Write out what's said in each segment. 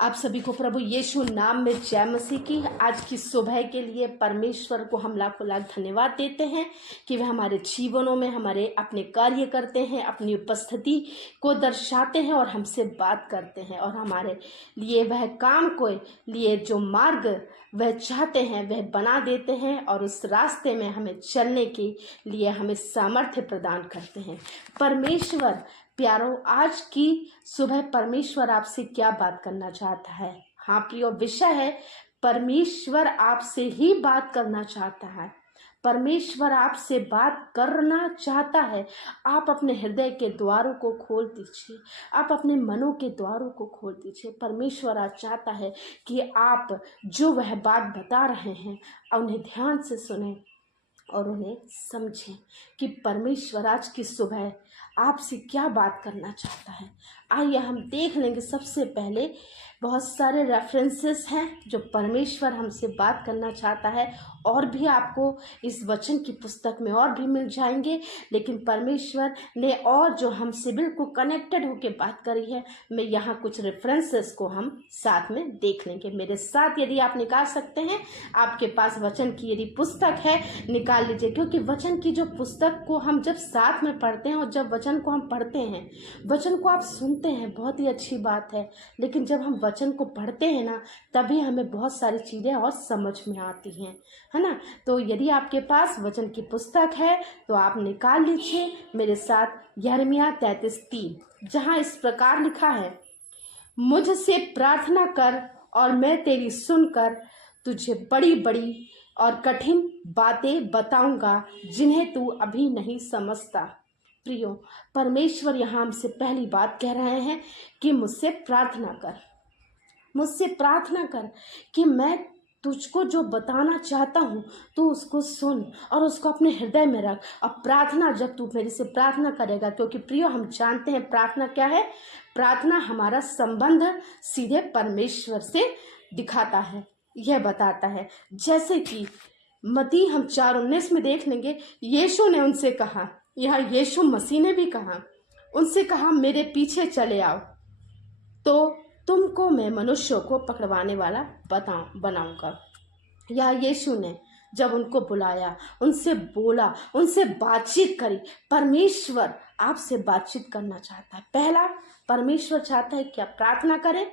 आप सभी को प्रभु यीशु नाम में जय मसीह की। आज की सुबह के लिए परमेश्वर को हम लाखों लाख धन्यवाद देते हैं कि वह हमारे जीवनों में हमारे अपने कार्य करते हैं, अपनी उपस्थिति को दर्शाते हैं और हमसे बात करते हैं, और हमारे लिए वह काम को लिए जो मार्ग वह चाहते हैं वह बना देते हैं, और उस रास्ते में हमें चलने के लिए हमें सामर्थ्य प्रदान करते हैं। परमेश्वर प्यारो, आज की सुबह परमेश्वर आपसे क्या बात करना चाहता है? हाँ प्रियो, विषय है परमेश्वर आपसे ही बात करना चाहता है। परमेश्वर आपसे बात करना चाहता है। आप अपने हृदय के द्वारों को खोल दीजिए, आप अपने मनों के द्वारों को खोल दीजिए। परमेश्वर आज चाहता है कि आप जो वह बात बता रहे हैं उन्हें ध्यान से सुनें और उन्हें समझें कि परमेश्वर आज की सुबह आपसे क्या बात करना चाहता है। आइए हम देख लेंगे। सबसे पहले बहुत सारे रेफरेंसेस हैं जो परमेश्वर हमसे बात करना चाहता है, और भी आपको इस वचन की पुस्तक में और भी मिल जाएंगे, लेकिन परमेश्वर ने और जो हमसे बिल्कुल कनेक्टेड होकर बात करी है, मैं यहाँ कुछ रेफरेंसेस को हम साथ में देख लेंगे। मेरे साथ यदि आप निकाल सकते हैं, आपके पास वचन की यदि पुस्तक है निकाल लीजिए, क्योंकि वचन की जो पुस्तक को हम जब साथ में पढ़ते हैं और जब वचन को हम पढ़ते हैं, वचन को आप सुनते हैं बहुत ही अच्छी बात है, लेकिन जब हम वचन को पढ़ते हैं ना, तभी हमें बहुत सारी चीज़ें और समझ में आती हैं, है ना। तो यदि आपके पास वचन की पुस्तक है तो आप निकाल लीजिए मेरे साथ यिर्मयाह 33:3, जहाँ इस प्रकार लिखा है, मुझसे प्रार्थना कर और मैं तेरी सुनकर तुझे बड़ी बड़ी और कठिन बातें बताऊंगा जिन्हें तू अभी नहीं समझता। प्रियो, परमेश्वर यहाँ हमसे पहली बात कह रहे हैं कि मुझसे प्रार्थना कर, मुझसे प्रार्थना कर कि मैं तुझको जो बताना चाहता हूँ तू उसको सुन और उसको अपने हृदय में रख। अब प्रार्थना, जब तू मेरे से प्रार्थना करेगा, क्योंकि प्रियो हम जानते हैं प्रार्थना क्या है। प्रार्थना हमारा संबंध सीधे परमेश्वर से दिखाता है, यह बताता है। जैसे कि मत्ती हम 4:19 में देख लेंगे, यीशु ने उनसे कहा, यहाँ यीशु मसीह ने भी कहा, उनसे कहा मेरे पीछे चले आओ तो तुमको मैं मनुष्यों को पकड़वाने वाला बनाऊंगा। या यीशु ने जब उनको बुलाया, उनसे बोला, उनसे बातचीत करी। परमेश्वर आपसे बातचीत करना चाहता है। पहला, परमेश्वर चाहता है कि आप प्रार्थना करें,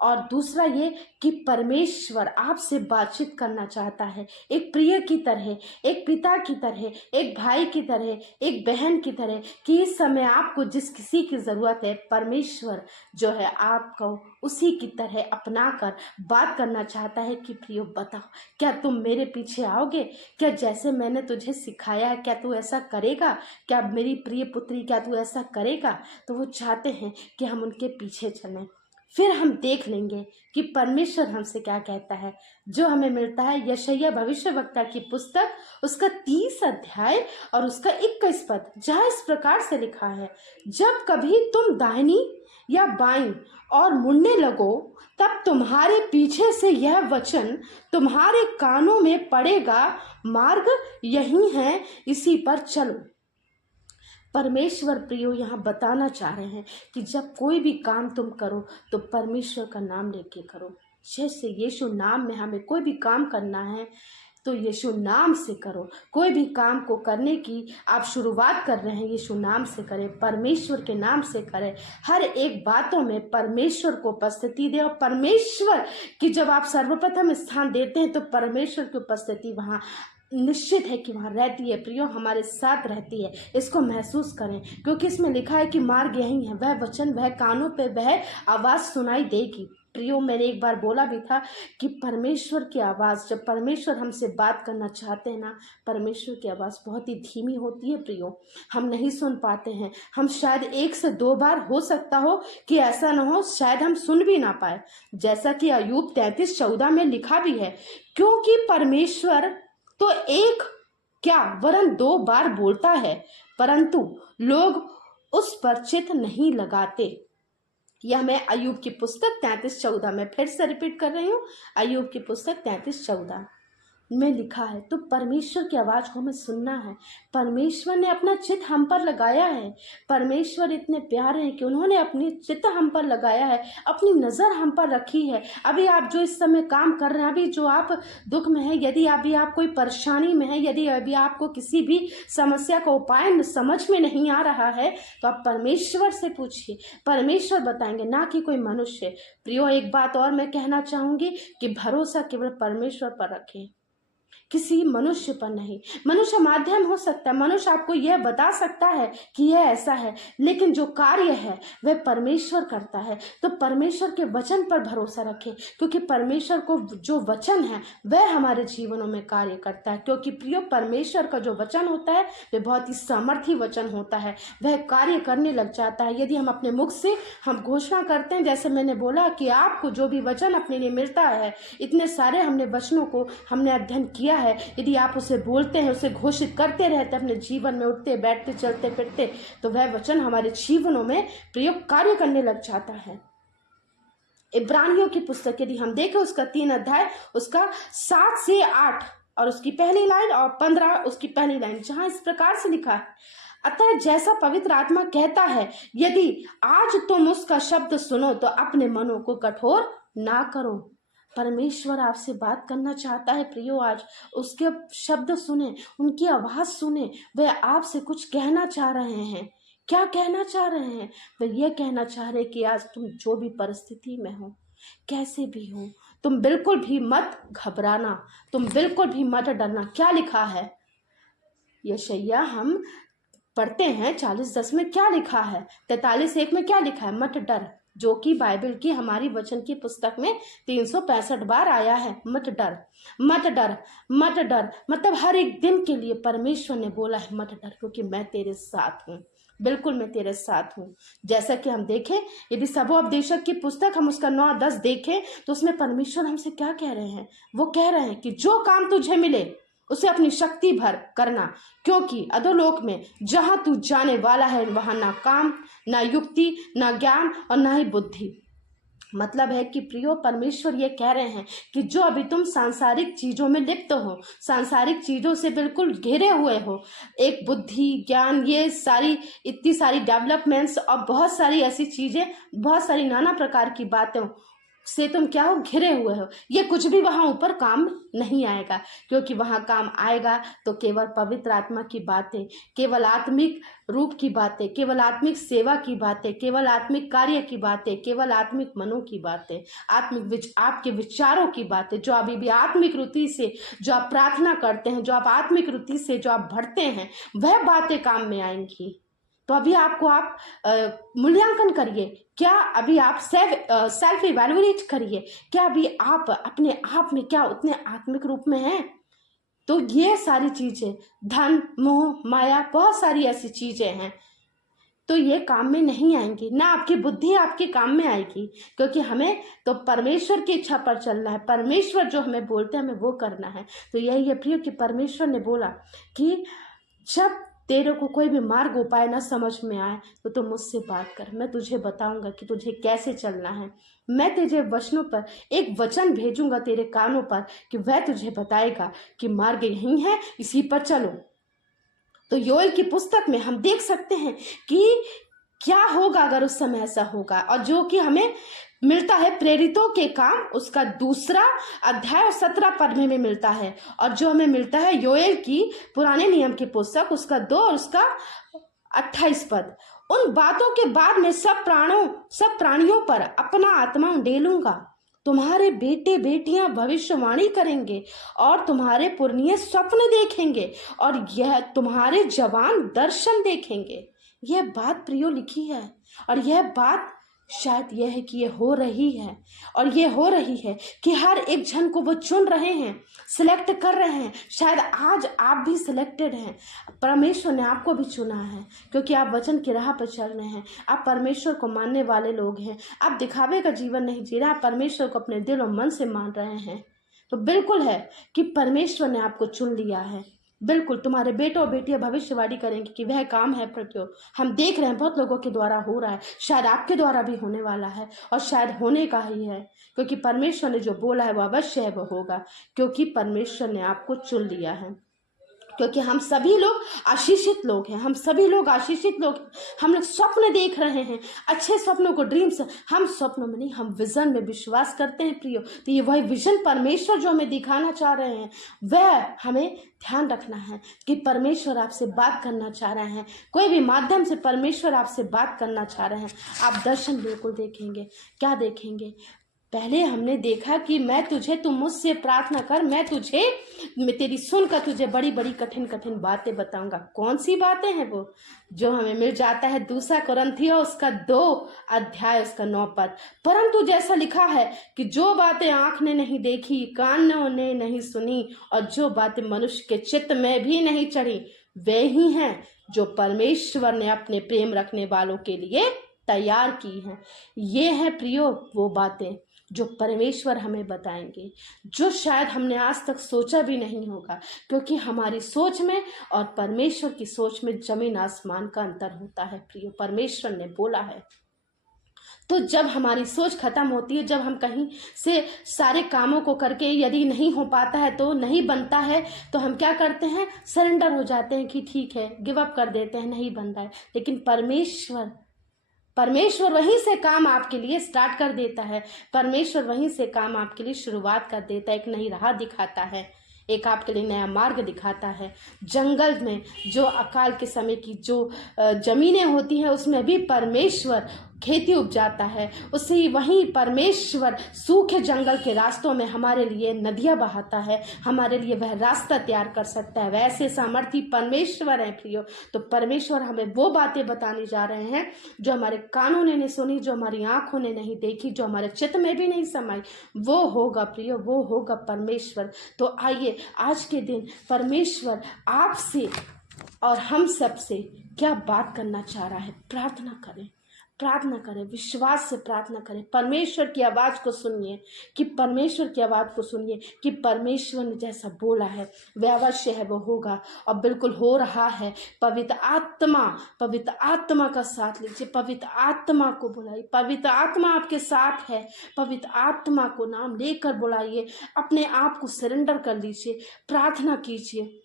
और दूसरा ये कि परमेश्वर आपसे बातचीत करना चाहता है, एक प्रिय की तरह, एक पिता की तरह, एक भाई की तरह, एक बहन की तरह, कि इस समय आपको जिस किसी की ज़रूरत है, परमेश्वर जो है आपको उसी की तरह अपना कर बात करना चाहता है कि प्रियो बताओ, क्या तुम मेरे पीछे आओगे? क्या जैसे मैंने तुझे सिखाया है क्या तू ऐसा करेगा? क्या मेरी प्रिय पुत्री, क्या तू ऐसा करेगा? तो वो चाहते हैं कि हम उनके पीछे चलें। फिर हम देख लेंगे कि परमेश्वर हमसे क्या कहता है, जो हमें मिलता है यशायाह भविष्यवक्ता की पुस्तक, उसका 30 अध्याय और उसका 21 पद, जहाँ इस प्रकार से लिखा है, जब कभी तुम दाहिनी या बाईं और मुड़ने लगो, तब तुम्हारे पीछे से यह वचन तुम्हारे कानों में पड़ेगा, मार्ग यही है, इसी पर चलो। परमेश्वर प्रियो यहाँ बताना चाह रहे हैं कि जब कोई भी काम तुम करो तो परमेश्वर का नाम लेके करो। जैसे यीशु नाम में हमें कोई भी काम करना है तो यीशु नाम से करो। कोई भी काम को करने की आप शुरुआत कर रहे हैं, यीशु नाम से करें, परमेश्वर के नाम से करें। हर एक बातों में परमेश्वर को उपस्थिति दें, और परमेश्वर की जब आप सर्वप्रथम स्थान देते हैं तो परमेश्वर की उपस्थिति वहाँ निश्चित है कि वहाँ रहती है। प्रियो, हमारे साथ रहती है, इसको महसूस करें, क्योंकि इसमें लिखा है कि मार्ग यही है। वह वचन, वह कानों पे वह आवाज़ सुनाई देगी। प्रियो, मैंने एक बार बोला भी था कि परमेश्वर की आवाज़, जब परमेश्वर हमसे बात करना चाहते हैं ना, परमेश्वर की आवाज़ बहुत ही धीमी होती है। प्रियो, हम नहीं सुन पाते हैं। हम शायद 1 से 2 बार, हो सकता हो कि ऐसा ना हो, शायद हम सुन भी ना पाए, जैसा कि अय्यूब 33:14 में लिखा भी है, क्योंकि परमेश्वर तो एक क्या वरन 2 बार बोलता है, परंतु लोग उस पर चित्त नहीं लगाते। यह मैं अय्यूब की पुस्तक 33:14 में फिर से रिपीट कर रही हूँ, अय्यूब की पुस्तक 33:14। में लिखा है। तो परमेश्वर की आवाज़ को हमें सुनना है। परमेश्वर ने अपना चित्त हम पर लगाया है। परमेश्वर इतने प्यारे हैं कि उन्होंने अपनी चित्त हम पर लगाया है, अपनी नज़र हम पर रखी है। अभी आप जो इस समय काम कर रहे हैं, अभी जो आप दुख में है, यदि अभी आप कोई परेशानी में है, यदि अभी आपको किसी भी समस्या का उपाय समझ में नहीं आ रहा है, तो आप परमेश्वर से पूछिए, परमेश्वर बताएंगे, ना कि कोई मनुष्य। प्रियो, एक बात और मैं कहना चाहूँगी कि भरोसा केवल परमेश्वर पर रखें, किसी मनुष्य पर नहीं। मनुष्य माध्यम हो सकता है, मनुष्य आपको यह बता सकता है कि यह ऐसा है, लेकिन जो कार्य है वह परमेश्वर करता है। तो परमेश्वर के वचन पर भरोसा रखें, क्योंकि परमेश्वर को जो वचन है वह हमारे जीवनों में कार्य करता है। क्योंकि प्रियो, परमेश्वर का जो वचन होता है वह बहुत ही सामर्थी वचन होता है, वह कार्य करने लग जाता है। यदि हम अपने मुख से हम घोषणा करते हैं, जैसे मैंने बोला कि आपको जो भी वचन अपने लिए मिलता है, इतने सारे हमने वचनों को हमने अध्ययन किया है, यदि आप उसे बोलते हैं, उसे घोषित करते रहते अपने जीवन में, उठते बैठते चलते फिरते, तो वह वचन हमारे जीवनों में प्रयोग कार्य करने लग जाता है। इब्रानियों की पुस्तक यदि हम देखें, उसका 3 अध्याय, उसका 7 से 8 और उसकी पहली लाइन और 15 उसकी पहली लाइन, जहां इस प्रकार से लिखा है, अतः जैसा पवित्र आत्मा कहता है, यदि आज तुम उसका शब्द सुनो तो अपने मनों को कठोर ना करो। परमेश्वर आपसे बात करना चाहता है प्रियो। आज उसके शब्द सुने, उनकी आवाज़ सुने, वे आपसे कुछ कहना चाह रहे हैं। क्या कहना चाह रहे हैं? वे ये कहना चाह रहे हैं कि आज तुम जो भी परिस्थिति में हो, कैसे भी हो, तुम बिल्कुल भी मत घबराना, तुम बिल्कुल भी मत डरना। क्या लिखा है यशायाह, हम पढ़ते हैं 40:10 में क्या लिखा है, 43:1 में क्या लिखा है, मत डर, जो कि बाइबल की हमारी वचन की पुस्तक में 365 बार आया है। मत डर, मत डर, मत डर, मतलब हर एक दिन के लिए परमेश्वर ने बोला है मत डर, क्योंकि मैं तेरे साथ हूँ, बिल्कुल मैं तेरे साथ हूँ। जैसा कि हम देखें, यदि सबोपदेशक की पुस्तक हम उसका 9-10 देखें, तो उसमें परमेश्वर हमसे क्या कह रहे हैं? वो कह रहे हैं कि जो काम तुझे मिले उसे अपनी शक्ति भर करना, क्योंकि अधोलोक में जहां तू जाने वाला है वहां ना काम, ना युक्ति, ना ज्ञान और ना ही बुद्धि। मतलब है कि प्रियो, परमेश्वर ये कह रहे हैं कि जो अभी तुम सांसारिक चीजों में लिप्त हो, सांसारिक चीजों से बिल्कुल घिरे हुए हो, एक बुद्धि, ज्ञान, ये सारी इतनी सारी डेवलपमेंट्स और बहुत सारी ऐसी चीजें, बहुत सारी नाना प्रकार की बातें से तुम क्या हो, घिरे हुए हो, ये कुछ भी वहां ऊपर काम नहीं आएगा। क्योंकि वहां काम आएगा तो केवल पवित्र आत्मा की बातें, केवल आत्मिक रूप की बातें, केवल आत्मिक सेवा की बातें, केवल आत्मिक कार्य की बातें, केवल आत्मिक मनों की बातें, आपके विचारों की बातें, जो अभी भी आत्मिक रुचि से जो आप प्रार्थना करते हैं, जो आप आत्मिक रुचि से जो आप बढ़ते हैं, वह बातें काम में आएंगी। तो अभी आपको आप मूल्यांकन करिए, क्या अभी आप सेल्फ इवैल्यूएट करिए, क्या अभी आप अपने आप में क्या उतने आत्मिक रूप में हैं? तो ये सारी चीजें, धन, मोह, माया, बहुत सारी ऐसी चीजें हैं, तो ये काम में नहीं आएंगी, ना आपकी बुद्धि आपके काम में आएगी, क्योंकि हमें तो परमेश्वर की इच्छा पर चलना है, परमेश्वर जो हमें बोलते हैं हमें वो करना है। तो यही है प्रिय कि परमेश्वर ने बोला कि जब तेरे को कोई भी मार्ग उपाय ना समझ में आए तो तुम मुझसे बात कर, मैं तुझे बताऊंगा कि तुझे कैसे चलना है। मैं तुझे वचनों पर एक वचन भेजूंगा तेरे कानों पर कि वह तुझे बताएगा कि मार्ग यही है, इसी पर चलो। तो योएल की पुस्तक में हम देख सकते हैं कि क्या होगा अगर उस समय ऐसा होगा, और जो कि हमें मिलता है प्रेरितों के काम, उसका 2 अध्याय और 17 पद में मिलता है, और जो हमें मिलता है योएल की पुराने नियम की पुस्तक, उसका 2 और उसका 28 पद। उन बातों के बाद में सब प्राणियों पर अपना आत्मा उंडेलूंगा, तुम्हारे बेटे बेटियां भविष्यवाणी करेंगे और तुम्हारे पुरनिये स्वप्न देखेंगे और यह तुम्हारे जवान दर्शन देखेंगे। यह बात प्रियो लिखी है, और यह बात शायद यह है कि ये हो रही है, और ये हो रही है कि हर एक जन को वो चुन रहे हैं, सिलेक्ट कर रहे हैं। शायद आज आप भी सिलेक्टेड हैं, परमेश्वर ने आपको भी चुना है, क्योंकि आप वचन की राह पर चल रहे हैं, आप परमेश्वर को मानने वाले लोग हैं, आप दिखावे का जीवन नहीं जी रहे, आप परमेश्वर को अपने दिल और मन से मान रहे हैं। तो बिल्कुल है कि परमेश्वर ने आपको चुन लिया है, बिल्कुल तुम्हारे बेटे और बेटियां भविष्यवाणी करेंगे कि वह काम है प्रभु, हम देख रहे हैं बहुत लोगों के द्वारा हो रहा है, शायद आपके द्वारा भी होने वाला है और शायद होने का ही है, क्योंकि परमेश्वर ने जो बोला है वो अवश्य है, वो होगा, क्योंकि परमेश्वर ने आपको चुन लिया है। क्योंकि हम सभी लोग आशीषित लोग हैं, हम सभी लोग आशीषित लोग हैं। हम लोग स्वप्न देख रहे हैं, अच्छे स्वप्नों को, ड्रीम्स, हम स्वप्नों में नहीं, हम विजन में विश्वास करते हैं प्रियो। तो ये वही विजन परमेश्वर जो हमें दिखाना चाह रहे हैं, वह हमें ध्यान रखना है कि परमेश्वर आपसे बात करना चाह रहे हैं, कोई भी माध्यम से परमेश्वर आपसे बात करना चाह रहे हैं। आप दर्शन बिल्कुल देखेंगे। क्या देखेंगे? पहले हमने देखा कि मैं तुझे, तुम मुझसे प्रार्थना कर, मैं तेरी सुनकर तुझे बड़ी बड़ी कठिन कठिन बातें बताऊंगा। कौन सी बातें हैं वो? जो हमें मिल जाता है 2 कुरिन्थियों उसका 2 अध्याय उसका 9 पद। परंतु जैसा लिखा है कि जो बातें आंख ने नहीं देखी, कानों ने नहीं सुनी, और जो बातें मनुष्य के चित्त में भी नहीं चढ़ी, वे ही हैं जो परमेश्वर ने अपने प्रेम रखने वालों के लिए तैयार की हैं। ये है प्रियो वो बातें जो परमेश्वर हमें बताएंगे, जो शायद हमने आज तक सोचा भी नहीं होगा, क्योंकि हमारी सोच में और परमेश्वर की सोच में जमीन आसमान का अंतर होता है प्रियो। परमेश्वर ने बोला है। तो जब हमारी सोच खत्म होती है, जब हम कहीं से सारे कामों को करके यदि नहीं हो पाता है, तो नहीं बनता है, तो हम क्या करते हैं? सरेंडर हो जाते हैं कि ठीक है, गिव अप कर देते हैं, नहीं बन रहा है। लेकिन परमेश्वर वहीं से काम आपके लिए स्टार्ट कर देता है। परमेश्वर वहीं से काम आपके लिए शुरुआत कर देता है, एक नई राह दिखाता है, एक आपके लिए नया मार्ग दिखाता है। जंगल में जो अकाल के समय की जो जमीनें होती हैं, उसमें भी परमेश्वर खेती उपजाता है। उसी वहीं परमेश्वर सूखे जंगल के रास्तों में हमारे लिए नदियां बहाता है, हमारे लिए वह रास्ता तैयार कर सकता है। वैसे सामर्थी परमेश्वर है प्रियो। तो परमेश्वर हमें वो बातें बताने जा रहे हैं जो हमारे कानों ने नहीं सुनी, जो हमारी आंखों ने नहीं देखी, जो हमारे चित्त में भी नहीं समाई। वो होगा प्रियो, वो होगा परमेश्वर। तो आइए आज के दिन परमेश्वर आपसे और हम सबसे क्या बात करना चाह रहा है। प्रार्थना करें, प्रार्थना करें, विश्वास से प्रार्थना करें। परमेश्वर की आवाज़ को सुनिए, कि परमेश्वर की आवाज़ को सुनिए कि परमेश्वर ने जैसा बोला है वह अवश्य है, वो होगा और बिल्कुल हो रहा है। पवित्र आत्मा का साथ लीजिए, पवित्र आत्मा को बुलाइए। पवित्र आत्मा आपके साथ है, पवित्र आत्मा को नाम लेकर बुलाइए, अपने आप को सरेंडर कर लीजिए, प्रार्थना कीजिए।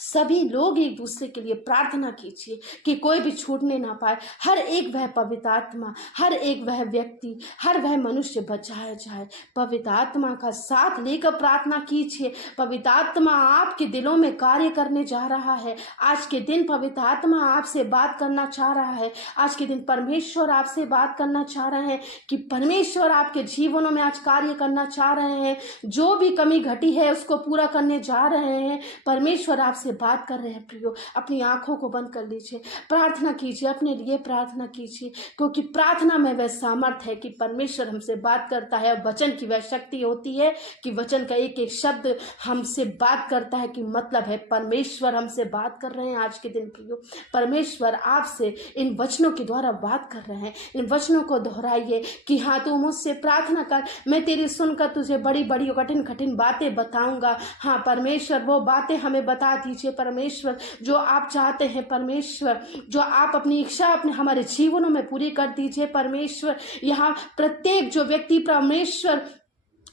सभी लोग एक दूसरे के लिए प्रार्थना कीजिए कि कोई भी छूटने ना पाए। हर एक वह पवित्र आत्मा, हर एक वह व्यक्ति, हर वह मनुष्य बचाया जाए। पवित्र आत्मा का साथ लेकर प्रार्थना कीजिए। पवित्र आत्मा आपके दिलों में कार्य करने जा रहा है। आज के दिन पवित्र आत्मा आपसे बात करना चाह रहा है। आज के दिन परमेश्वर आपसे बात करना चाह रहे हैं कि परमेश्वर आपके जीवनों में आज कार्य करना चाह रहे हैं। जो भी कमी घटी है उसको पूरा करने जा रहे हैं। परमेश्वर आपसे बात कर रहे हैं प्रियो। अपनी आंखों को बंद कर लीजिए, प्रार्थना कीजिए, अपने लिए प्रार्थना कीजिए, क्योंकि प्रार्थना में वह सामर्थ्य है कि परमेश्वर हमसे बात करता है। वचन की वह शक्ति होती है कि वचन का एक एक शब्द हमसे बात करता है, कि मतलब है परमेश्वर हमसे बात कर रहे हैं। आज के दिन प्रियो परमेश्वर आपसे इन वचनों के द्वारा बात कर रहे हैं। इन वचनों को दोहराइए कि हाँ, तू मुझसे प्रार्थना कर, मैं तेरी सुनकर तुझे बड़ी बड़ी कठिन कठिन बातें बताऊंगा। हाँ परमेश्वर, वो बातें हमें बता दीजिए परमेश्वर, जो आप चाहते हैं परमेश्वर, जो आप अपनी इच्छा अपने हमारे जीवनों में पूरी कर दीजिए परमेश्वर। यहाँ प्रत्येक जो व्यक्ति परमेश्वर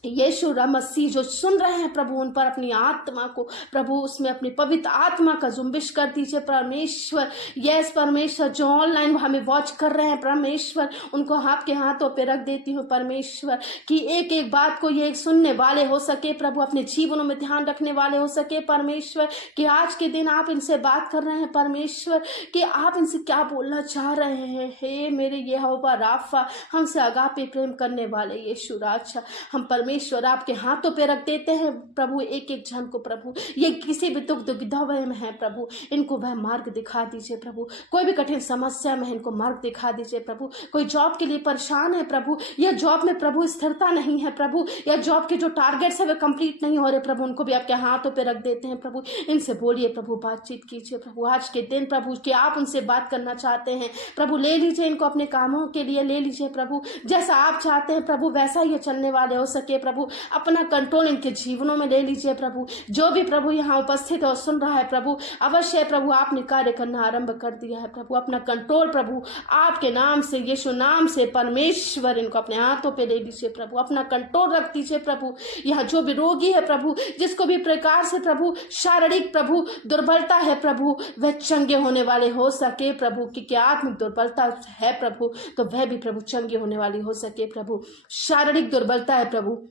यीशु मसीह जो सुन रहे हैं प्रभु, उन पर अपनी आत्मा को प्रभु उसमें अपनी पवित्र आत्मा का जुम्बिश कर दीजिए परमेश्वर। यस परमेश्वर, जो ऑनलाइन हमें वॉच कर रहे हैं परमेश्वर, उनको आपके हाथों पे रख देती हूँ परमेश्वर, कि एक एक बात को ये सुनने वाले हो सके प्रभु, अपने जीवनों में ध्यान रखने वाले हो सके परमेश्वर, कि आज के दिन आप इनसे बात कर रहे हैं परमेश्वर, कि आप इनसे क्या बोलना चाह रहे हैं। हे मेरे यहोवा राफा, हमसे अगापे प्रेम करने वाले यीशु राजा, हम परमेश्वर आपके हाथों पे रख देते हैं प्रभु एक एक जन को प्रभु। ये किसी भी दुविधा में है प्रभु, इनको वह मार्ग दिखा दीजिए प्रभु। कोई भी कठिन समस्या में इनको मार्ग दिखा दीजिए प्रभु। कोई जॉब के लिए परेशान है प्रभु, या जॉब में प्रभु स्थिरता नहीं है प्रभु, या जॉब के जो टारगेट्स है वे कंप्लीट नहीं हो रहे प्रभु, उनको भी आपके हाथों पे रख देते हैं प्रभु। इनसे बोलिए प्रभु, बातचीत कीजिए प्रभु आज के दिन प्रभु, कि आप उनसे बात करना चाहते हैं प्रभु। ले लीजिए इनको अपने कामों के लिए, ले लीजिए प्रभु, जैसा आप चाहते हैं प्रभु वैसा ही चलने वाले हो सके प्रभु, अपना कंट्रोल इनके जीवनों में ले लीजिए प्रभु। जो भी प्रभु यहाँ उपस्थित और सुन रहा है प्रभु, अवश्य प्रभु आपने कार्य करना आरंभ कर दिया है प्रभु। अपना कंट्रोल प्रभु आपके नाम से, यीशु नाम से परमेश्वर इनको अपने हाथों पे ले लीजिए प्रभु। अपना कंट्रोल रख दीजिए प्रभु। यहाँ जो भी रोगी है प्रभु, जिसको भी प्रकार से प्रभु शारीरिक प्रभु दुर्बलता है प्रभु, वह चंगे होने वाले हो सके प्रभु। कि आत्मिक दुर्बलता है प्रभु, तो वह भी प्रभु चंगे होने वाली हो सके प्रभु। शारीरिक दुर्बलता है प्रभु,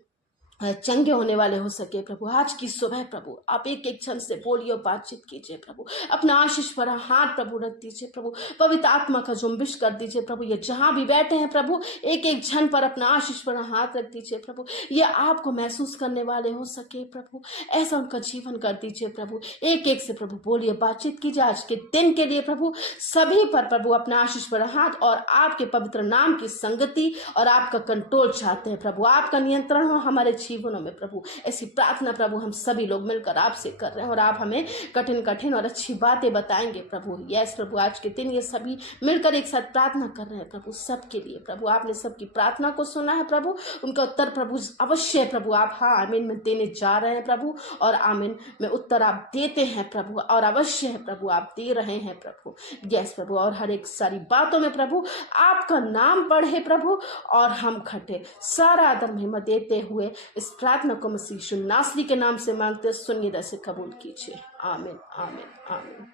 चंगे होने वाले हो सके प्रभु। आज की सुबह प्रभु आप एक एक क्षण से बोलिए और बातचीत कीजिए प्रभु। अपना आशीष भरा हाथ प्रभु रख दीजिए प्रभु। पवित्र आत्मा का जुम्बिश कर दीजिए प्रभु। ये जहां भी बैठे हैं प्रभु, एक एक क्षण पर अपना आशीष भरा हाथ रख दीजिए प्रभु। ये आपको महसूस करने वाले हो सके प्रभु, ऐसा उनका जीवन कर दीजिए प्रभु। एक एक से प्रभु बोलिए, बातचीत कीजिए। आज के दिन के लिए प्रभु सभी पर प्रभु अपना आशीष भरा हाथ और आपके पवित्र नाम की संगति और आपका कंट्रोल चाहते हैं प्रभु। आपका नियंत्रण हो हमारे जीवनों में प्रभु। ऐसी प्रार्थना प्रभु हम सभी लोग मिलकर आपसे कर रहे हैं और आप हमें कठिन कठिन और अच्छी बातें बताएंगे प्रभु। यस प्रभु, आज के दिन ये सभी मिलकर एक साथ प्रार्थना कर रहे हैं प्रभु, सबके लिए प्रभु। आपने सबकी प्रार्थना को सुना है प्रभु, उनका उत्तर प्रभु अवश्य प्रभु आप हाँ आमीन में देने जा रहे हैं प्रभु, और आमीन में उत्तर आप देते हैं प्रभु, और अवश्य है प्रभु आप दे रहे हैं प्रभु। यस प्रभु, और हर एक सारी बातों में प्रभु आपका नाम पढ़े प्रभु, और हम खटे सारा आदर महिमा देते हुए इस प्रार्थना को मसीह यीशु नासरी के नाम से मांगते, सुनिए, से कबूल कीजिए। आमीन आमीन आमीन।